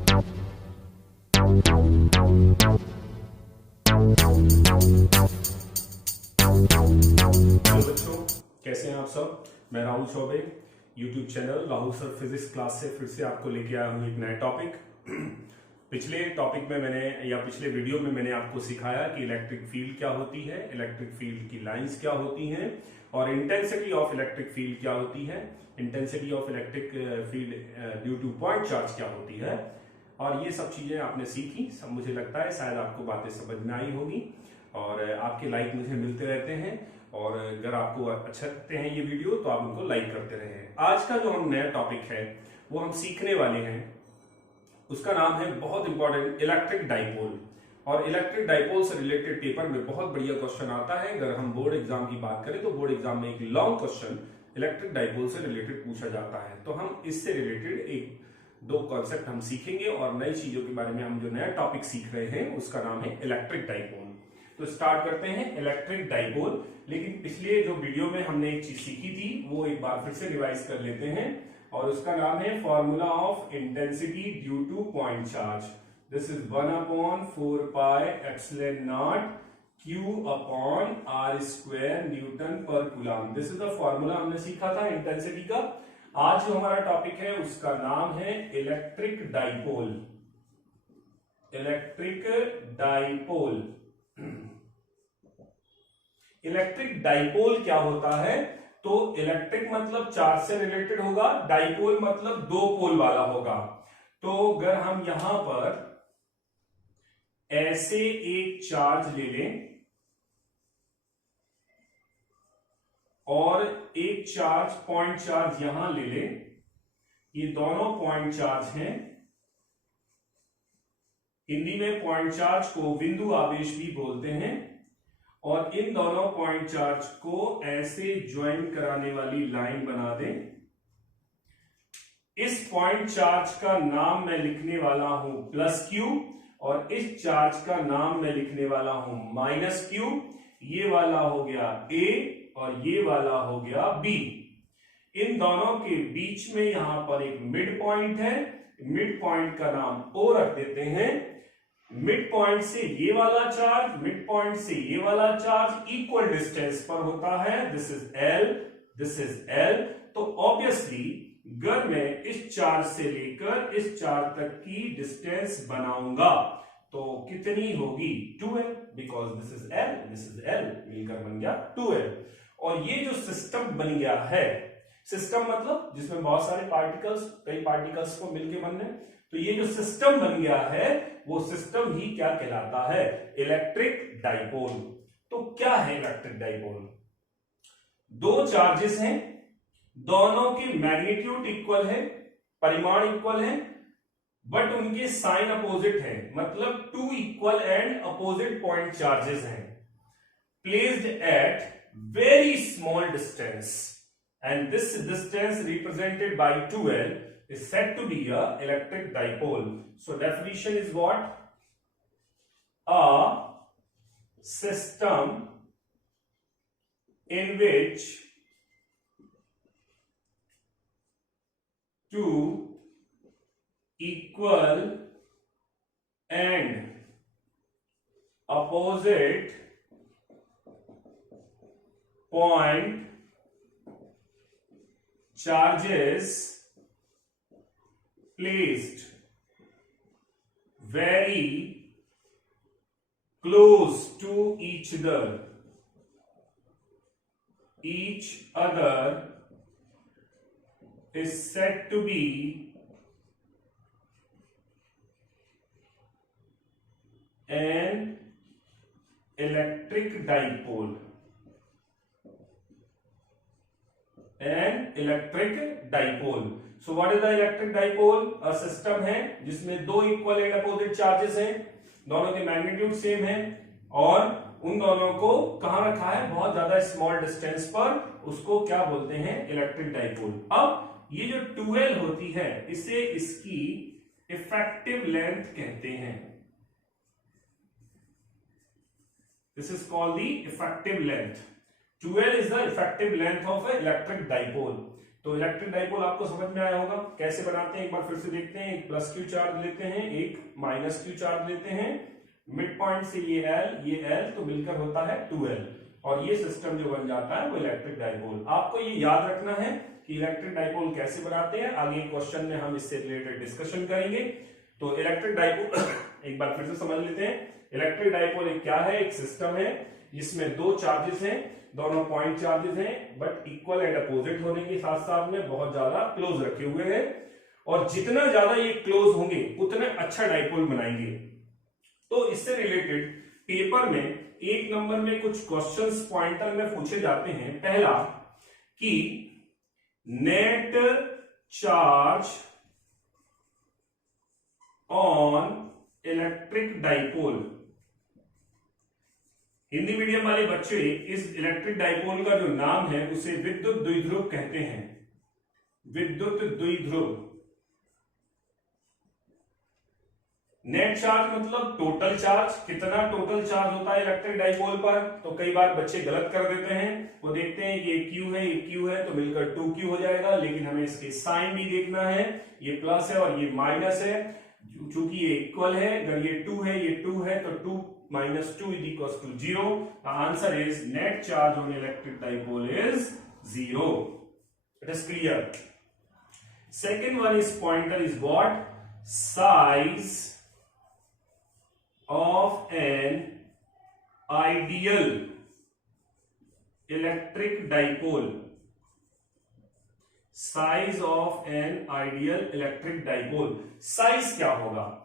बच्चों, कैसे हैं आप सब। मैं Rahul Choubey, YouTube channel Rahul sir physics class से फिर से आपको लेके आया हूं एक नया टॉपिक। पिछले टॉपिक में पिछले वीडियो में मैंने आपको सिखाया कि इलेक्ट्रिक फील्ड क्या होती है, इलेक्ट्रिक फील्ड की लाइंस क्या होती हैं और इंटेंसिटी ऑफ इलेक्ट्रिक फील्ड क्या होती है, intensity of electric field due to point charge क्या होती है। और ये सब चीजें आपने सीखी, सब मुझे लगता है शायद आपको बातें समझ में आई होगी और आपके लाइक मुझे मिलते रहते हैं। और अगर आपको अच्छा लगते हैं ये वीडियो तो आप उनको लाइक करते रहें। आज का जो हम नया टॉपिक है वो हम सीखने वाले हैं, उसका नाम है बहुत इंपॉर्टेंट इलेक्ट्रिक डाइपोल। और इलेक्ट्रिक डाइपोल से रिलेटेड पेपर में बहुत बढ़िया क्वेश्चन आता है। अगर हम बोर्ड एग्जाम की बात करें तो बोर्ड एग्जाम में एक लॉन्ग क्वेश्चन इलेक्ट्रिक डाइपोल से रिलेटेड पूछा जाता है। तो हम इससे रिलेटेड एक दो कॉन्सेप्ट हम सीखेंगे और नई चीजों के बारे में हम जो नया टॉपिक सीख रहे हैं उसका नाम है इलेक्ट्रिक डाइपोल। तो स्टार्ट करते हैं इलेक्ट्रिक डाइपोल। लेकिन पिछले जो वीडियो में हमने एक चीज सीखी थी वो एक बार फिर से रिवाइज कर लेते हैं और उसका नाम है formula of intensity due to point charge. This is 1/4 pi epsilon naught Q upon R square newton per coulomb. This is the formula हमने सीखा था इंटेंसिटी का। आज जो हमारा टॉपिक है उसका नाम है electric dipole. Electric dipole. Electric dipole क्या होता है? तो इलेक्ट्रिक मतलब चार्ज से रिलेटेड होगा, डाइपोल मतलब दो पोल वाला होगा। तो अगर हम यहां पर ऐसे एक चार्ज ले लें और एक चार्ज पॉइंट चार्ज यहां ले लें, ये दोनों पॉइंट चार्ज हैं। हिंदी में पॉइंट चार्ज को बिंदु आवेश भी बोलते हैं। और इन दोनों पॉइंट चार्ज को ऐसे ज्वाइन कराने वाली लाइन बना दें। इस पॉइंट चार्ज का नाम मैं लिखने वाला हूं प्लस क्यू और इस चार्ज का नाम मैं लिखने वाला हूं माइनस क्यू। ये वाला हो गया ए और ये वाला हो गया बी। इन दोनों के बीच में यहां पर एक मिड पॉइंट है, मिड पॉइंट का नाम ओ रख देते हैं। मिड पॉइंट से ये वाला चार्ज, मिड पॉइंट से ये वाला चार्ज इक्वल डिस्टेंस पर होता है। This is L, this is L. तो ऑब्वियसली अगर मैं इस चार्ज से लेकर इस चार्ज तक की डिस्टेंस बनाऊंगा तो कितनी होगी? 2L, because this is L, this is L, मिलकर बन गया 2L। और ये जो सिस्टम बन गया है, सिस्टम मतलब जिसमें बहुत सारे पार्टिकल्स, कई पार्टिकल्स को मिलकर बनने, तो ये जो सिस्टम बन गया है वो सिस्टम ही क्या कहलाता है? Electric dipole. तो क्या है इलेक्ट्रिक डाइपोल? दो चार्जेस हैं, दोनों की मैग्नीट्यूड इक्वल है, परिमाण इक्वल है, बट उनके साइन अपोजिट है। मतलब two equal and opposite point charges हैं, placed at very small distance, and this distance represented by 2L is said to be a electric dipole. So definition is what? A system in which two equal and opposite point charges placed very close to each other is said to be an electric dipole. An electric dipole. So what is the electric dipole? A system है जिसमें दो equal and opposite charges हैं, दोनों के magnitude same है और उन दोनों को कहां रखा है? बहुत ज्यादा स्मॉल डिस्टेंस पर। उसको क्या बोलते हैं? Electric dipole. अब ये जो 2L होती है इसे इसकी इफेक्टिव लेंथ कहते हैं। This is called the effective length. 2L is the effective length of an electric dipole. तो इलेक्ट्रिक डाइपोल आपको समझ में आया होगा कैसे बनाते हैं, एक बार फिर से देखते हैं। एक प्लस क्यू चार्ज लेते हैं, एक माइनस क्यू चार्ज लेते हैं, मिड पॉइंट से ये L तो मिलकर होता है 2L, और ये सिस्टम जो बन जाता है वो इलेक्ट्रिक डाइपोल। आपको ये याद रखना है कि इलेक्ट्रिक डाइपोल कैसे बनाते हैं, आगे क्वेश्चन में हम इससे रिलेटेड डिस्कशन करेंगे। तो इलेक्ट्रिक डाइपोल एक बार फिर से समझ लेते हैं। इलेक्ट्रिक डाइपोल एक क्या है, एक सिस्टम है जिसमें दो चार्जेस हैं, दोनों पॉइंट चार्जेस हैं, बट इक्वल एंड अपोजिट होने के साथ साथ में बहुत ज्यादा क्लोज रखे हुए हैं, और जितना ज्यादा ये क्लोज होंगे उतना अच्छा डाइपोल बनाएंगे। तो इससे रिलेटेड पेपर में एक नंबर में कुछ क्वेश्चंस पॉइंटर में पूछे जाते हैं। पहला कि net charge on electric dipole. Hindi medium वाले बच्चे इस इलेक्ट्रिक डाइपोल का जो नाम है उसे विद्युत द्विध्रुव कहते हैं, विद्युत द्विध्रुव। नेट चार्ज मतलब टोटल चार्ज, कितना टोटल चार्ज होता है इलेक्ट्रिक डाइपोल पर। तो कई बार बच्चे गलत कर देते हैं, वो देखते हैं ये Q है, ये Q है, तो मिलकर 2Q हो जाएगा, लेकिन हमें इसके साइन भी देखना है, ये प्लस है और ये माइनस है। चूंकि ये इक्वल है, अगर ये 2 है, ये 2 है, तो 2 minus 2 is equals to 0. The answer is net charge on electric dipole is 0. It is clear. Second one is pointer is what? Size of an ideal electric dipole. Size of an ideal electric dipole. Size क्या होगा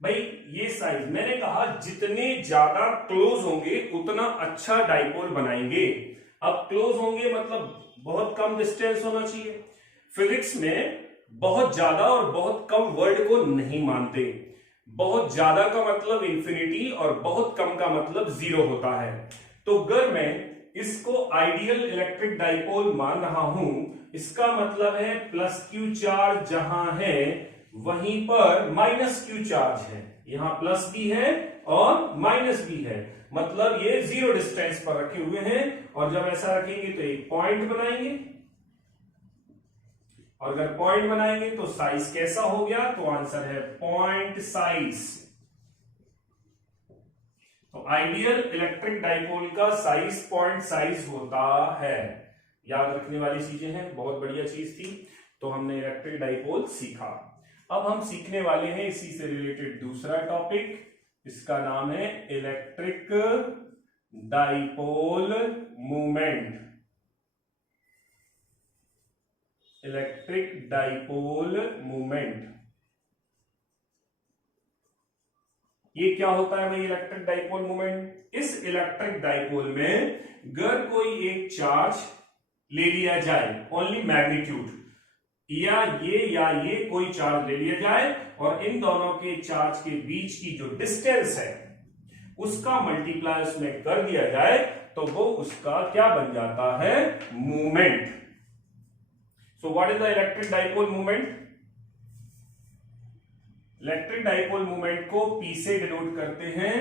भाई? ये size मैंने कहा जितने ज्यादा close होंगे उतना अच्छा डाइपोल बनाएंगे। अब क्लोज होंगे मतलब बहुत कम डिस्टेंस होना चाहिए। फिजिक्स में बहुत ज्यादा और बहुत कम वर्ड को नहीं मानते। बहुत ज्यादा का मतलब इंफिनिटी और बहुत कम का मतलब जीरो होता है। तो अगर मैं इसको आइडियल इलेक्ट्रिक डाइपोल मान रहा हूं, इसका मतलब है प्लस क्यू चार्ज जहां है वहीं पर माइनस क्यू चार्ज है। यहां प्लस भी है और माइनस भी है, मतलब ये जीरो डिस्टेंस पर रखे हुए हैं। और जब ऐसा रखेंगे तो एक पॉइंट बनाएंगे, और अगर पॉइंट बनाएंगे तो साइज कैसा हो गया? तो आंसर है पॉइंट साइज। तो आइडियल इलेक्ट्रिक डाइपोल का साइज पॉइंट साइज होता है। याद रखने वाली चीजें हैं, बहुत बढ़िया चीज थी। तो हमने इलेक्ट्रिक डाइपोल सीखा। अब हम सीखने वाले हैं इसी से रिलेटेड दूसरा टॉपिक, इसका नाम है electric dipole movement. Electric dipole movement ये क्या होता है भाई इलेक्ट्रिक डाइपोल मूवमेंट? इस इलेक्ट्रिक डाइपोल में अगर कोई एक चार्ज ले लिया जाए, ओनली मैग्नीट्यूड, या ये कोई चार्ज ले लिया जाए और इन दोनों के चार्ज के बीच की जो डिस्टेंस है उसका मल्टीप्लाई उसमें कर दिया जाए, तो वो उसका क्या बन जाता है? Movement. So what is the electric dipole movement? Electric dipole movement को P से डिनोट करते हैं।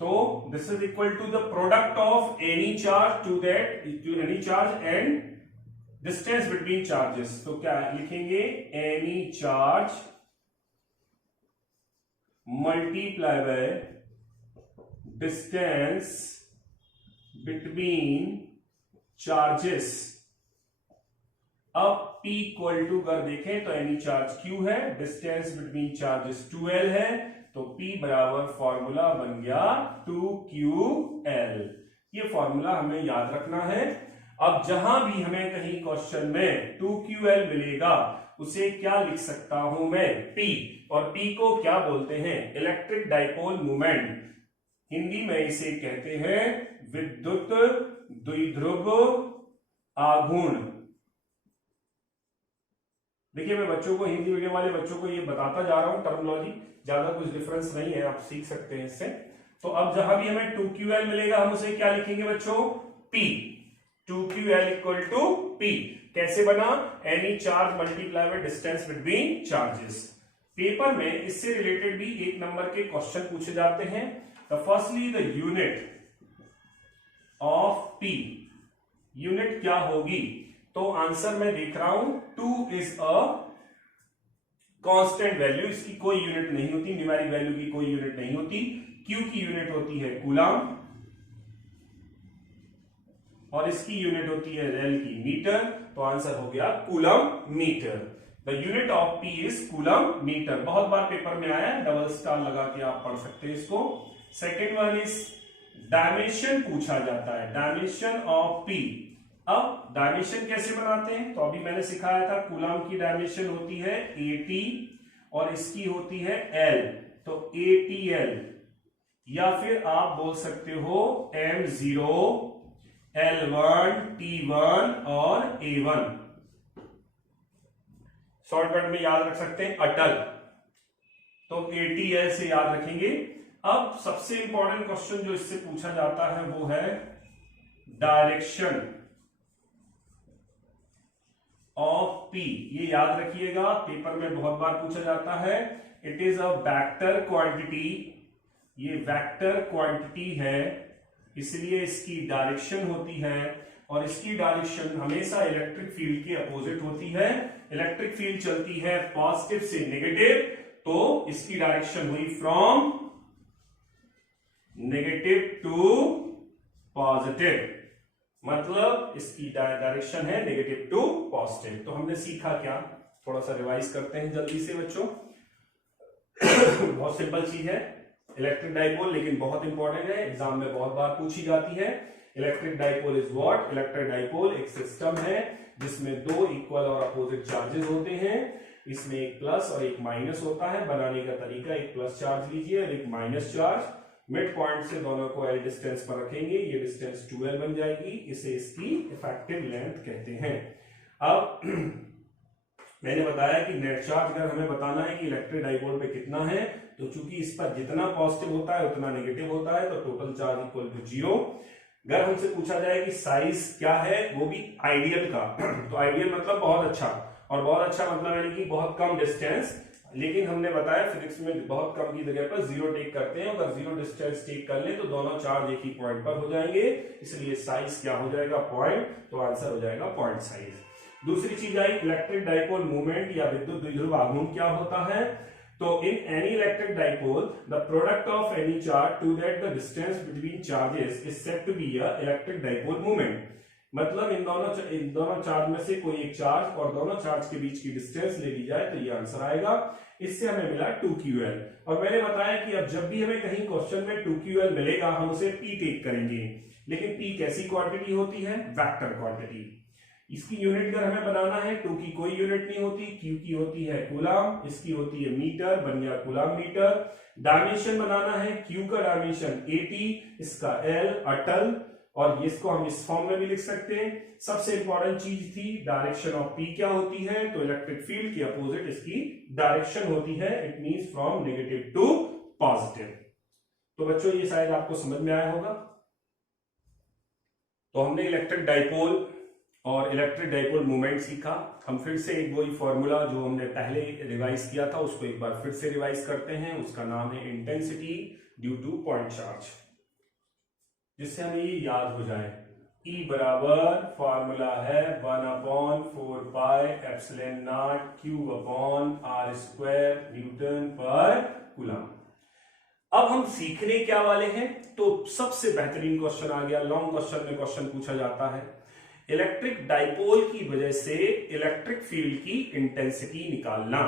तो this is equal to the product of any charge to any charge and distance between charges. तो क्या लिखेंगे? Any charge multiply by distance between charges. अब P equal to अगर देखें तो एनी चार्ज Q है, डिस्टेंस बिटवीन चार्जेस 2L है, तो P बराबर फॉर्मूला बन गया 2QL। ये फॉर्मूला हमें याद रखना है। अब जहां भी हमें कहीं क्वेश्चन में 2QL मिलेगा उसे क्या लिख सकता हूं मैं? P। और P को क्या बोलते हैं? Electric dipole movement. हिंदी में इसे कहते हैं विद्युत द्विध्रुव आघूर्ण। देखिए मैं बच्चों को, हिंदी मीडियम वाले बच्चों को ये बताता जा रहा हूं टर्मिनोलॉजी, ज्यादा कुछ डिफरेंस नहीं है, आप सीख सकते हैं इससे। तो अब जहां भी हमें 2QL मिलेगा हम उसे क्या लिखेंगे बच्चों? P। 2QL equal to P। कैसे बना? Any charge multiply by distance between charges. Paper में इससे रिलेटेड भी एक नंबर के क्वेश्चन पूछे जाते हैं। Firstly the unit of P। Unit क्या होगी? तो आंसर मैं देख रहा हूं 2 इज अ कांस्टेंट वैल्यू, इसकी कोई यूनिट नहीं होती, न्यूमेरिक वैल्यू की कोई यूनिट नहीं होती। क्यू की यूनिट होती है कूलम और इसकी यूनिट होती है एल की मीटर, तो आंसर हो गया coulomb metre. The unit of P is coulomb metre. बहुत बार पेपर में आया है, डबल स्टार लगा के आप पढ़ सकते हैं इसको। सेकेंड वन इज डायमेंशन पूछा जाता है, डायमेंशन ऑफ पी। अब डायमेंशन कैसे बनाते हैं, तो अभी मैंने सिखाया था कूलम की डायमेंशन होती है AT और इसकी होती है L, तो ATL या फिर आप बोल सकते हो M0 L1 T1 और A1। शॉर्टकट में याद रख सकते हैं अटल, तो ATL से याद रखेंगे। अब सबसे इंपॉर्टेंट क्वेश्चन जो इससे पूछा जाता है वो है डायरेक्शन ऑफ पी। ये याद रखिएगा, पेपर में बहुत बार पूछा जाता है। It is a vector quantity, ये वेक्टर क्वांटिटी है, इसलिए इसकी डायरेक्शन होती है और इसकी डायरेक्शन हमेशा इलेक्ट्रिक फील्ड के अपोजिट होती है। इलेक्ट्रिक फील्ड चलती है पॉजिटिव से नेगेटिव, तो इसकी डायरेक्शन हुई फ्रॉम नेगेटिव टू पॉजिटिव, मतलब इसकी डायरेक्शन है नेगेटिव टू पॉजिटिव। तो हमने सीखा क्या, थोड़ा सा रिवाइज करते हैं जल्दी से बच्चों। बहुत सिंपल चीज है इलेक्ट्रिक डाइपोल, लेकिन बहुत इंपॉर्टेंट है, एग्जाम में बहुत बार पूछी जाती है। Electric dipole is what? Electric dipole एक सिस्टम है जिसमें दो इक्वल और अपोजिट चार्जेस होते हैं। इसमें एक प्लस और एक माइनस होता है। बनाने का तरीका, एक प्लस चार्ज लीजिए और एक माइनस चार्ज, मिड पॉइंट से दोनों को L डिस्टेंस पर रखेंगे, ये डिस्टेंस 2L बन जाएगी, इसे इसकी इफेक्टिव लेंथ कहते हैं। अब मैंने बताया कि नेट चार्ज अगर हमें बताना है कि इलेक्ट्रिक डाइपोल पे कितना है, तो चूंकि इस पर जितना पॉजिटिव होता है उतना नेगेटिव होता है, तो टोटल चार्ज इक्वल टू 0। अगर हमसे पूछा जाए कि साइज क्या है, वो भी आइडियल का, तो आइडियल मतलब बहुत अच्छा, और बहुत अच्छा मतलब यानी कि बहुत कम डिस्टेंस। लेकिन हमने बताया फिजिक्स में बहुत कम की जगह पर 0 टेक करते हैं, अगर 0 डिस्टेंस टेक कर ले तो दोनों चार्ज एक ही पॉइंट पर हो जाएंगे, इसलिए साइज क्या हो जाएगा? पॉइंट, तो आंसर हो जाएगा पॉइंट साइज। दूसरी चीज आई इलेक्ट्रिक डाइपोल मूवमेंट या विद्युत द्विध्रुव आघूर्ण क्या होता है। तो in any electric dipole the product of any charge to that the distance between charges is said to be a electric dipole movement. मतलब इन दोनों चार्ज में से कोई एक चार्ज और दोनों चार्ज के बीच की डिस्टेंस ले ली जाए तो ये आंसर आएगा। इससे हमें मिला 2QL। और मैंने बताया कि अब जब भी हमें कहीं क्वेश्चन में 2QL मिलेगा हम उसे P टेक करेंगे, लेकिन P कैसी क्वांटिटी होती है? Vector quantity. इसकी यूनिट अगर हमें बनाना है, 2 की कोई यूनिट नहीं होती, Q की होती है कूलम, इसकी होती है मीटर, बन गया कूलम मीटर। डायमेंशन बनाना है, Q का डायमेंशन AT, इसका L अटल, और इसको हम इस फॉर्म में भी लिख सकते हैं। सबसे इंपॉर्टेंट चीज थी डायरेक्शन ऑफ P क्या होती है, तो इलेक्ट्रिक फील्ड के अपोजिट इसकी डायरेक्शन होती है, it means from negative to positive. तो बच्चों ये शायद आपको समझ में आया होगा। तो हमने इलेक्ट्रिक डाइपोल और इलेक्ट्रिक डाइपोल मूवमेंट सीखा। हम फिर से एक वही फॉर्मूला जो हमने पहले रिवाइज किया था उसको एक बार फिर से रिवाइज करते हैं। उसका नाम है intensity due to point charge, जिससे हमें ये याद हो जाए। E बराबर फॉर्मूला है 1/4 pi epsilon naught Q upon R square newton per coulomb. अब हम सीखने क्या वाले हैं, तो सबसे बेहतरीन क्वेश्चन आ गया। लॉन्ग क्वेश्चन में क्वेश्चन पूछा जाता है इलेक्ट्रिक डाइपोल की वजह से इलेक्ट्रिक फील्ड की इंटेंसिटी निकालना,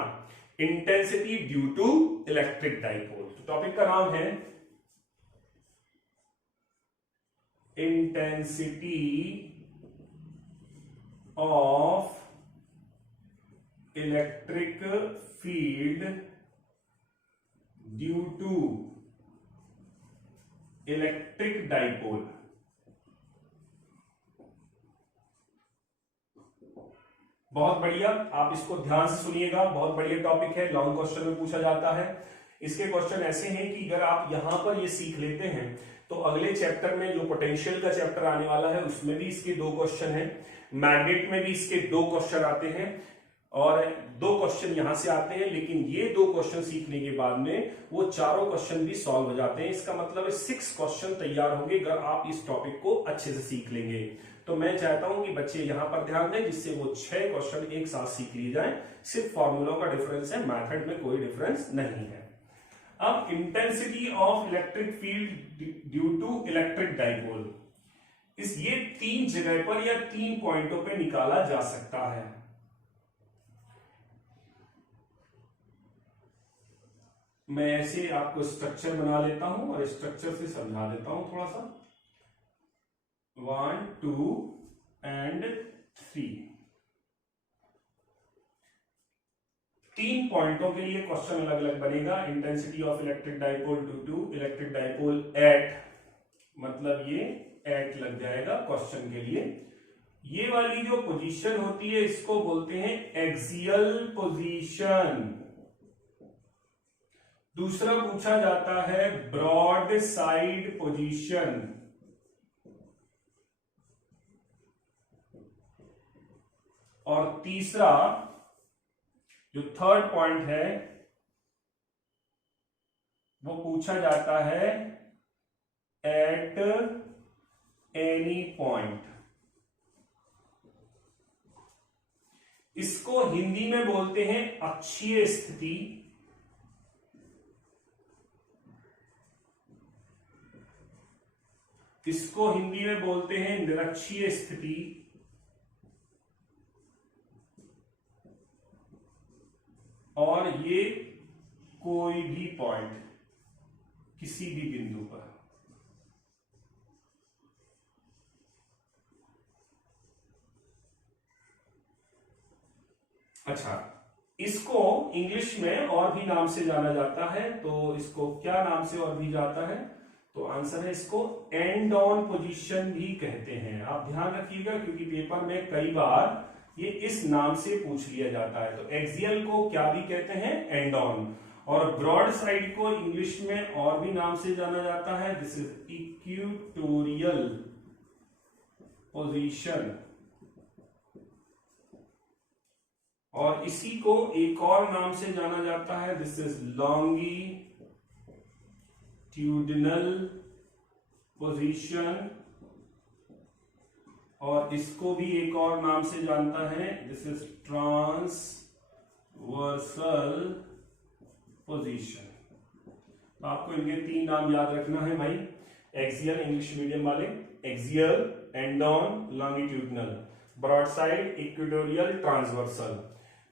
intensity due to electric dipole. तो टॉपिक का नाम है intensity of electric field due to electric dipole. बहुत बढ़िया, आप इसको ध्यान से सुनिएगा, बहुत बढ़िया टॉपिक है, लॉन्ग क्वेश्चन में पूछा जाता है। इसके क्वेश्चन ऐसे हैं कि अगर आप यहां पर ये सीख लेते हैं तो अगले चैप्टर में जो पोटेंशियल का चैप्टर आने वाला है उसमें भी इसके 2 क्वेश्चन हैं, मैग्नेट में भी इसके 2 क्वेश्चन आते हैं और 2 क्वेश्चन यहां से आते हैं। लेकिन ये 2 क्वेश्चन सीखने के बाद में वो चारों क्वेश्चन भी सॉल्व हो जाते हैं। इसका मतलब है 6 क्वेश्चन तैयार होंगे अगर आप इस टॉपिक को अच्छे से सीख लेंगे। तो मैं चाहता हूं कि बच्चे यहां पर ध्यान दें, जिससे वो 6 क्वेश्चन एक साथ सीख लिए जाएं। सिर्फ फॉर्मूलों का डिफरेंस है, मेथड में कोई डिफरेंस नहीं है। अब intensity of electric field due to electric dipole, ये 3 जगह पर या 3 पॉइंटों पे निकाला जा सकता है। मैं ऐसे आपको स्ट्रक्चर बना लेता हूं और स्ट्रक्चर से समझा देता हूं थोड़ा सा। 1 2 एंड 3 3 पॉइंटों के लिए क्वेश्चन अलग अलग बनेगा। Intensity of electric dipole due to electric dipole at, मतलब ये एट लग जाएगा क्वेश्चन के लिए। ये वाली जो पोजीशन होती है इसको बोलते हैं एक्सियल पोजीशन। दूसरा पूछा जाता है ब्रॉड साइड पोजीशन। और तीसरा जो थर्ड पॉइंट है वो पूछा जाता है एट एनी पॉइंट। इसको हिंदी में बोलते हैं अक्षीय स्थिति, इसको हिंदी में बोलते हैं निरक्षीय स्थिति, और ये कोई भी पॉइंट किसी भी बिंदु पर। अच्छा, इसको इंग्लिश में और भी नाम से जाना जाता है, तो इसको क्या नाम से और भी जाता है? तो आंसर है इसको एंड ऑन पोजीशन भी कहते हैं। आप ध्यान रखिएगा क्योंकि पेपर में कई बार ये इस नाम से पूछ लिया जाता है। तो एक्सियल को क्या भी कहते हैं? And on. और ब्रॉड साइड को इंग्लिश में और भी नाम से जाना जाता है, दिस इज इक्वेटोरियल पोजीशन। और इसी को एक और नाम से जाना जाता है, दिस इज लॉन्गिट्यूडिनल पोजीशन। और इसको भी एक और नाम से जानता है, दिस इज ट्रांसवर्सल पोजीशन। तो आपको इनके 3 नाम याद रखना है भाई। एक्सियल इंग्लिश मीडियम वाले, axial, end on, longitudinal, broad side, equatorial, transversal.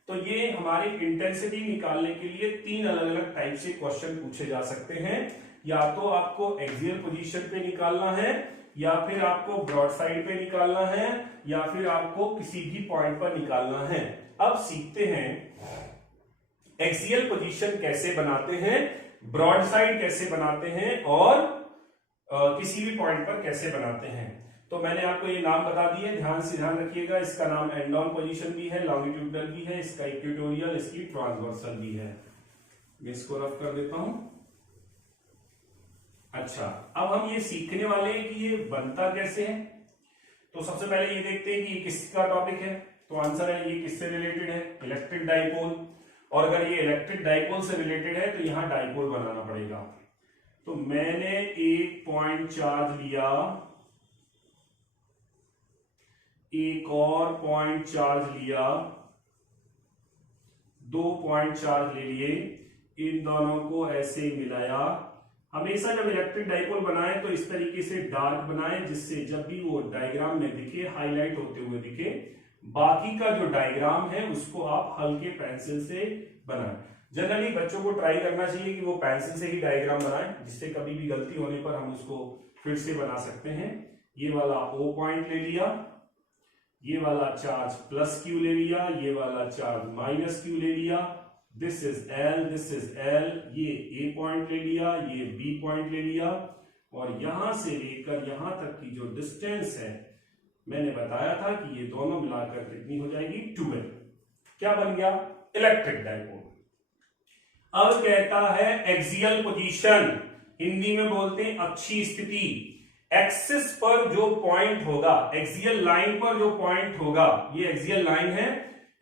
तो ये हमारे इंटेंसिटी निकालने के लिए 3 अलग अलग टाइप से क्वेश्चन पूछे जा सकते हैं। या तो आपको एक्सियल पोजीशन पे निकालना है, या फिर आपको ब्रॉड साइड पे निकालना है, या फिर आपको किसी भी पॉइंट पर निकालना है। अब सीखते हैं एक्सियल पोजीशन कैसे बनाते हैं, ब्रॉड साइड कैसे बनाते हैं, और किसी भी पॉइंट पर कैसे बनाते हैं। तो मैंने आपको ये नाम बता दिए, ध्यान से ध्यान रखिएगा। इसका नाम एंड ऑन पोजीशन भी है, लॉन्गिट्यूडिनल भी है, इसका इक्वेटोरियल, इसकी ट्रांसवर्सल भी है। मैं इसको रफ कर देता हूं। अच्छा, अब हम ये सीखने वाले हैं कि ये बनता कैसे है। तो सबसे पहले ये देखते हैं कि ये किसका टॉपिक है। तो आंसर है ये किससे रिलेटेड है? Electric dipole. और अगर ये इलेक्ट्रिक डाइपोल से रिलेटेड है तो यहां डाइपोल बनाना पड़ेगा। तो मैंने एक पॉइंट चार्ज लिया, एक और पॉइंट चार्ज लिया, 2 पॉइंट चार्ज ले लिए, इन दोनों को ऐसे मिलाया। हमेशा जब इलेक्ट्रिक डाइपोल बनाए तो इस तरीके से डार्क बनाए, जिससे जब भी वो डायग्राम में दिखे, हाईलाइट होते हुए दिखे। बाकी का जो डायग्राम है उसको आप हल्के पेंसिल से बनाएं। जनरली बच्चों को ट्राई करना चाहिए कि वो पेंसिल से ही डायग्राम बनाएं, जिससे कभी भी गलती होने पर हम उसको फिर से बना सकते हैं। ये वाला O पॉइंट ले लिया, ये वाला चार्ज प्लस Q ले लिया, ये वाला चार्ज माइनस Q ले लिया, this is L, this is L, ये A पॉइंट ले लिया, ये B पॉइंट ले लिया। और यहां से लेकर यहां तक की जो डिस्टेंस है, मैंने बताया था कि ये दोनों मिलाकर कितनी हो जाएगी? 12। क्या बन गया? Electric dipole. अब कहता है एक्सियल पोजीशन, हिंदी में बोलते हैं अक्षीय स्थिति। एक्सिस पर जो पॉइंट होगा, एक्सियल लाइन पर जो पॉइंट होगा, ये एक्सियल लाइन है,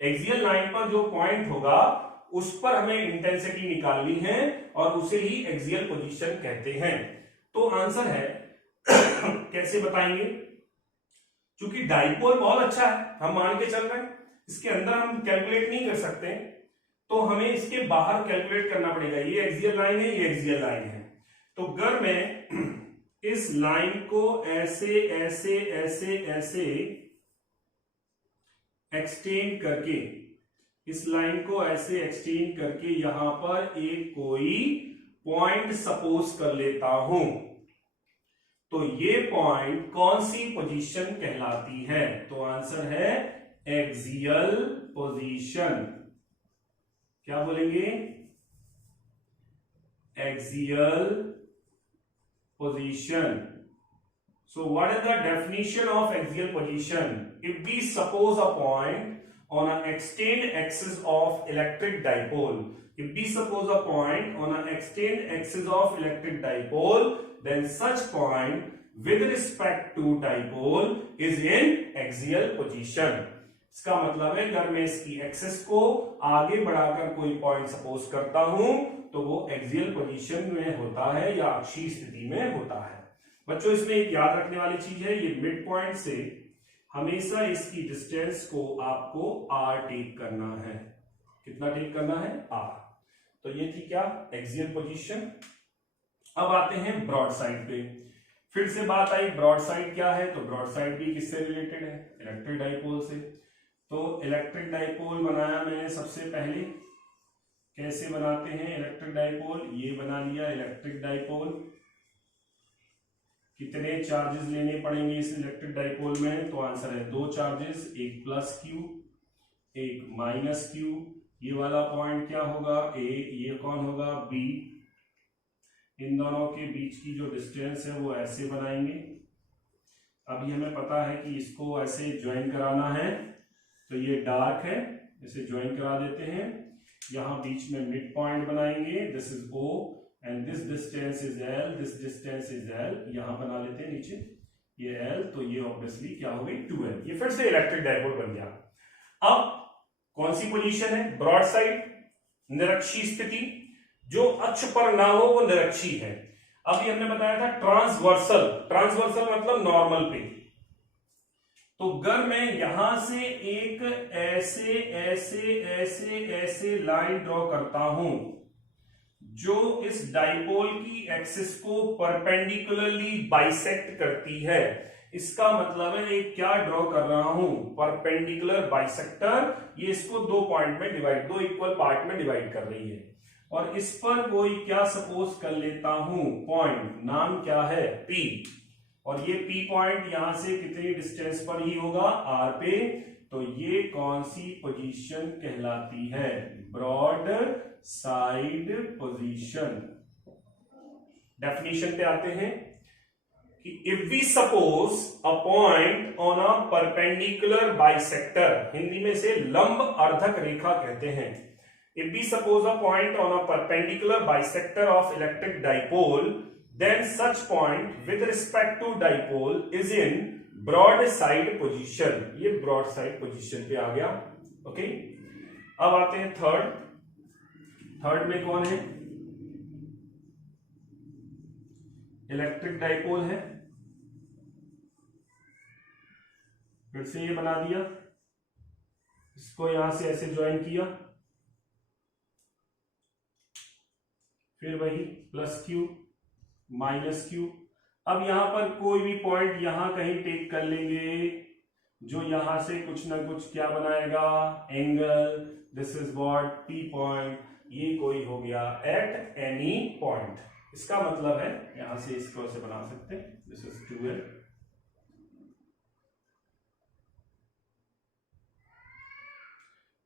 एक्सियल लाइन पर जो पॉइंट होगा उस पर हमें इंटेंसिटी निकालनी है और उसे ही एक्सियल पोजीशन कहते हैं। तो आंसर है कैसे बताएंगे? चूंकि डाइपोल बहुत अच्छा है, हम मान के चल रहे हैं, इसके अंदर हम कैलकुलेट नहीं कर सकते, तो हमें इसके बाहर कैलकुलेट करना पड़ेगा। ये एक्सियल लाइन है, ये एक्सियल लाइन है। तो अगर मैं इस लाइन को ऐसे ऐसे ऐसे ऐसे एक्सटेंड करके, इस लाइन को ऐसे एक्सटेंड करके यहां पर एक कोई पॉइंट सपोज कर लेता हूं, तो ये पॉइंट कौन सी पोजीशन कहलाती है? तो आंसर है एक्सियल पोजीशन। क्या बोलेंगे? Axial position. So what is the definition of axial position? If we suppose a point on an extended axis of electric dipole, if we suppose a point on an extended axis of electric dipole, then such point with respect to dipole is in axial position. इसका मतलब है अगर मैं इसकी axis को आगे बढ़ाकर कोई पॉइंट सपोज करता हूं तो वो एक्सियल पोजीशन में होता है या अक्षीय स्थिति में होता है। बच्चों इसमें एक याद रखने वाली चीज है, ये मिड पॉइंट से हमेशा इसकी डिस्टेंस को आपको r टेक करना है। कितना टेक करना है? r। तो ये थी क्या? Axial position. अब आते हैं ब्रॉड साइड पे। फिर से बात आई ब्रॉड साइड क्या है, तो ब्रॉड साइड भी किससे रिलेटेड है? इलेक्ट्रिक डाइपोल से। तो इलेक्ट्रिक डाइपोल बनाया मैंने सबसे पहले। कैसे बनाते हैं इलेक्ट्रिक डाइपोल? ये बना लिया इलेक्ट्रिक डाइपोल। कितने चार्जेस लेने पड़ेंगे इस इलेक्ट्रिक डाइपोल में? तो आंसर है 2 चार्जेस, एक प्लस क्यू, एक माइनस क्यू। ये वाला पॉइंट क्या होगा? ए। ये कौन होगा? बी। इन दोनों के बीच की जो डिस्टेंस है वो ऐसे बनाएंगे। अभी हमें पता है कि इसको ऐसे ज्वाइन कराना है, तो ये डार्क है, इसे ज्वाइन करा देते हैं। यहां बीच में मिड पॉइंट बनाएंगे, this is O and this distance is L, this distance is L. यहां बना लेते हैं नीचे ये एल, तो ये ऑब्वियसली क्या हो गई? 2l। ये फिर से इलेक्ट्रिक डाइपोल बन गया। अब कौन सी पोजीशन है? ब्रॉड साइड, निरक्षीय स्थिति। जो अक्ष पर ना हो वो निरक्षीय है। अभी हमने बताया था ट्रांसवर्सल। ट्रांसवर्सल मतलब नॉर्मल पे। तो अगर मैं यहां से एक ऐसे ऐसे ऐसे ऐसे लाइन ड्रॉ करता हूं जो इस डाइपोल की एक्सिस को परपेंडिकुलरली बाइसेक्ट करती है, इसका मतलब है एक क्या ड्रॉ कर रहा हूं? Perpendicular bisector. ये इसको 2 पॉइंट में डिवाइड, 2 इक्वल पार्ट में डिवाइड कर रही है, और इस पर कोई क्या सपोज कर लेता हूं? पॉइंट। नाम क्या है? P। और ये P पॉइंट यहां से कितनी डिस्टेंस पर ही होगा? R पे। तो ये कौन सी पोजीशन कहलाती है? Broad side position. डेफिनेशन पे आते हैं कि if we suppose a point on a perpendicular bisector, Hindi में से लंब अर्धक रेखा कहते हैं। If we suppose a point on a perpendicular bisector of electric dipole, then such point with respect to dipole is in broad side position। ये broad side position पे आ गया। ओके, अब आते हैं थर्ड। थर्ड में कौन है? इलेक्ट्रिक डाइपोल है। फिर से ये बना दिया, इसको यहां से ऐसे ज्वाइन किया, फिर वही प्लस क्यू माइनस क्यू। अब यहां पर कोई भी पॉइंट यहां कहीं टेक कर लेंगे जो यहां से कुछ ना कुछ क्या बनाएगा? Angle. This is what? P point. ये कोई हो गया एट एनी पॉइंट। इसका मतलब है यहां से इसको ऐसे बना सकते हैं, दिस इज 2l।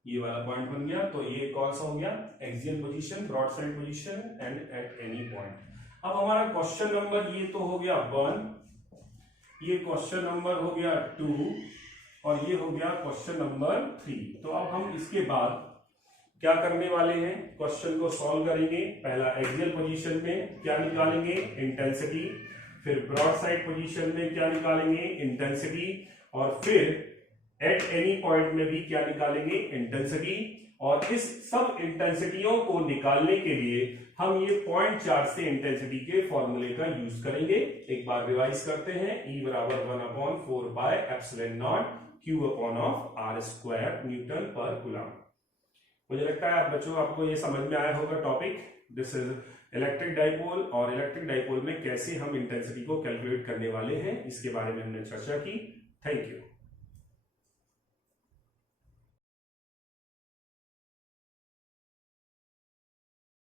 ये वाला पॉइंट बन गया। तो ये कौन सा हो गया? Axial position, broad side position and at any point. अब हमारा क्वेश्चन नंबर ये तो हो गया 1, ये क्वेश्चन नंबर हो गया 2 और ये हो गया क्वेश्चन नंबर 3। तो अब हम इसके बाद क्या करने वाले हैं? क्वेश्चन को सॉल्व करेंगे। पहला एक्सियल पोजीशन में क्या निकालेंगे? इंटेंसिटी। फिर ब्रॉड साइड पोजीशन में क्या निकालेंगे? इंटेंसिटी। और फिर एट एनी पॉइंट में भी क्या निकालेंगे? इंटेंसिटी। और इस सब इंटेंसिटियों को निकालने के लिए हम ये पॉइंट चार्ज से इंटेंसिटी के फॉर्मूले का यूज करेंगे। एक बार रिवाइज करते हैं। E बराबर 1/4/ε0 Q/r² न्यूटन पर कूलम। मुझे लगता है आप बच्चों आपको ये समझ में आया होगा topic. This is electric dipole, और इलेक्ट्रिक डाइपोल में कैसे हम इंटेंसिटी को कैलकुलेट करने वाले हैं इसके बारे में हमने चर्चा की। Thank you.